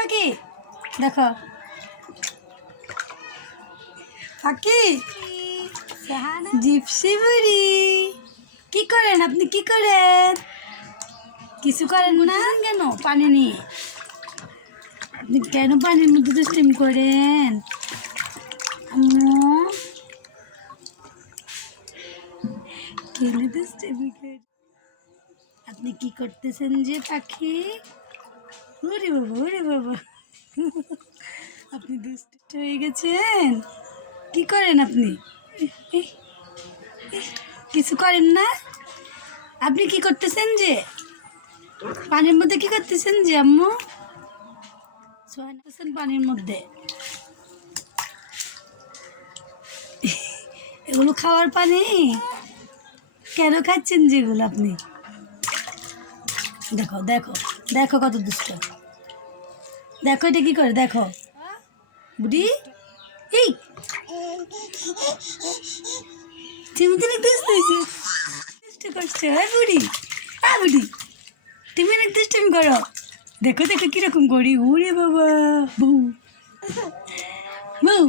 পাখি দেখো পাখি জিপসি বুড়ি কি করেন আপনি? কি করেন? কিছু করেন না কেন? পানি নিয়ে আপনি কেন পানির মধ্যে দুষ্টামি করেন? আম্মু কেন দুষ্টামি করেন? আপনি কি করতেছেন যে পাখি? ওরে বাবা, ওরে বাবা, আপনি দুষ্ট হয়ে গেছেন। কি করেন আপনি? কিছু করেন না? আপনি কি করতেছেন যে পানির মধ্যে? কি করতেছেন যে আম্মু? সোহান পানির মধ্যে এগুলো খাওয়ার পানি? কেন খাচ্ছেন যেগুলো আপনি? দেখো দেখো দেখো কত দুষ্ট। দেখো এটা কি করে, দেখো বুড়ি। এই তুমি তো অনেক দুষ্ট হয়েছো, দুষ্ট করছো। হ্যাঁ বুড়ি, হ্যাঁ বুড়ি, তুমি অনেক দুষ্টামি করো। দেখো দেখো কিরকম করি। ওরে বাবা, বউ বউ।